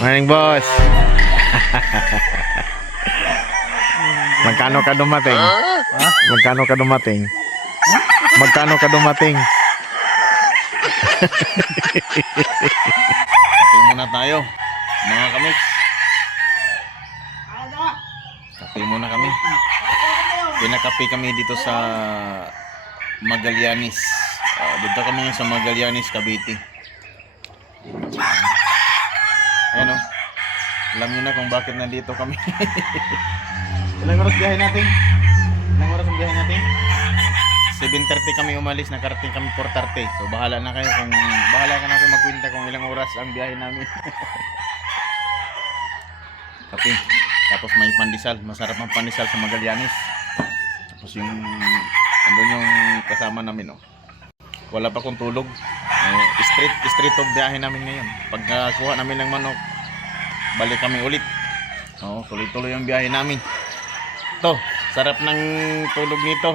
Morning, boss. Magkano ka dumating? Ha? Magkano ka dumating? Magkano ka dumating? Kape muna tayo, mga kamiks. Kape muna kami. Pinakape kami dito sa Magallanes. Dito kami sa Magallanes, Cavite. Ayan o. Alam nyo na kung bakit nandito kami. Ilang oras biyahe natin? Ilang oras ang biyahe natin? 7:30 kami umalis, nakarating kami 4:30. So bahala na kayo magkwenta kung ilang oras ang biyahe namin. Kape. Tapos may pandesal, masarap ang pandesal sa Magallanes. Tapos andun yung kasama namin, oh. Wala pa akong tulog. Straight of biyahe namin ngayon. Pagkakuha namin ng manok, balik kami ulit. Oo, tuloy-tuloy ang biyahe namin. Ito, sarap ng tulog nito.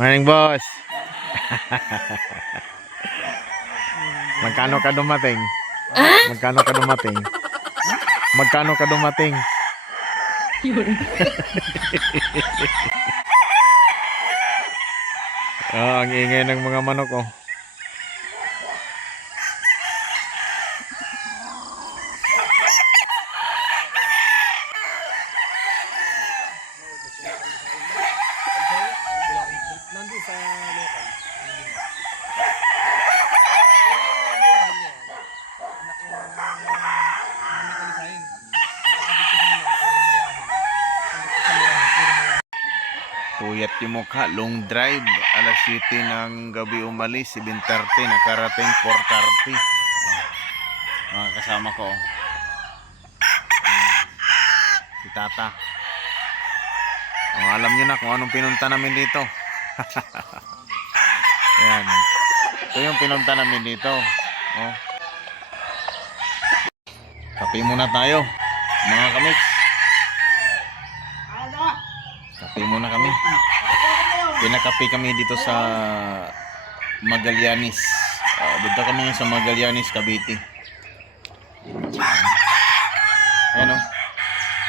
Morning, boss. Magkano ka dumating? Magkano ka dumating? Magkano ka dumating? Ang ingay ng mga manok, oh. Nandun sa local. Puyat yung mukha, long drive, alas 7 ng gabi umalis, 7:30, nakarating 4:30. Mga kasama ko, si Tata. Alam nyo na kung anong pinunta namin dito. Ayan. Ito yung pinunta namin dito. Oh. Kape muna tayo, mga kamiks. Kape muna kami. Pinakape kami dito sa Magallanes. Dito kami sa Magallanes, Cavite. Ayan o.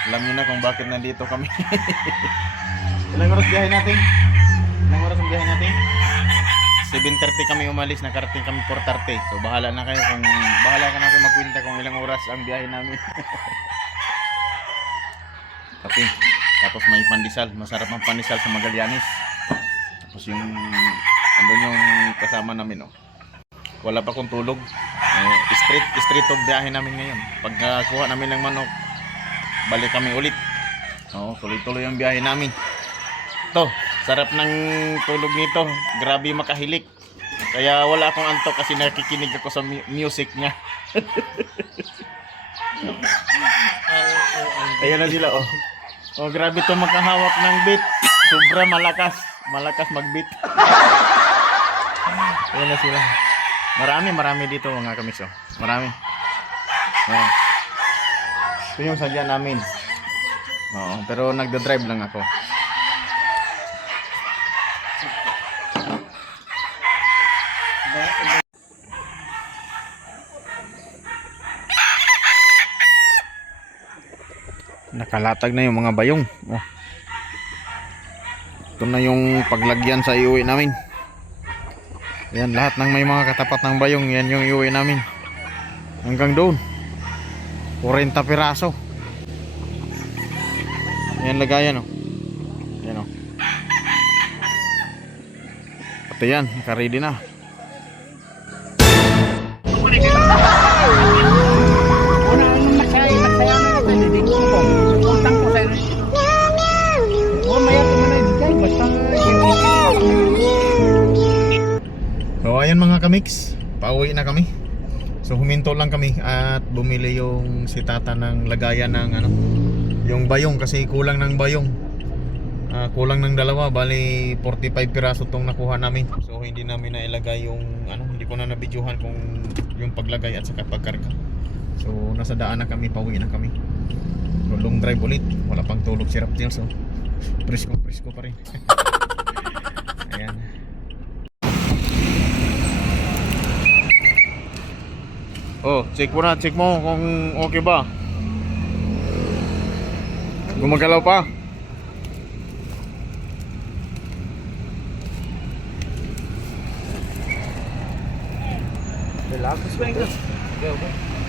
Alam nyo na kung bakit nandito kami. Ilang oras biyahe natin? Ilang oras ang biyahe natin? 7:30 kami umalis, nakarating kami 4:30. So bahala na kayo magkwenta kung ilang oras ang biyahe namin. Kape. Tapos may pandesal, masarap ang pandesal sa Magallanes. Tapos andun yung kasama namin, oh. Wala pa akong tulog. Straight of biyahe namin ngayon. Pagkakuha namin ng manok, balik kami ulit. Oo, tuloy-tuloy ang biyahe namin. Ito, sarap ng tulog nito. Grabe makahilik. Kaya wala akong antok kasi nakikinig ako sa music niya. Ayan na sila, oh. Oh, grabe to makahawak ng beat. Sobra malakas mag-beat. Ayan na sila. Marami dito, mga kamiks, oh. Marami. Ayan. Ito yung sadya namin. Oo, pero nagda-drive lang ako. Nakalatag na yung mga bayong. Oh. Ito na yung paglagyan sa iuwi namin. Yan, lahat ng may mga katapat ng bayong, yan yung iuwi namin. Hanggang doon. 40 piraso. Yan lagayan, oh. Yan, oh. Pati yan, naka-ready na. So ayan mga kamiks, pauwi na kami. So huminto lang kami at bumili yung si Tata ng lagayan ng yung bayong kasi kulang ng bayong. Kulang ng dalawa, bali 45 piraso tong nakuha namin. So hindi namin nailagay yung hindi ko na nabidyohan kung yung paglagay at saka pagkarga. So nasa daan na kami, pauwi na kami. So long drive ulit, wala pang tulog si Raptil, so presko pa rin. Ayan. Oh, check mo kung okay ba. Gumagalaw pa. Relax, Wengo. Okay.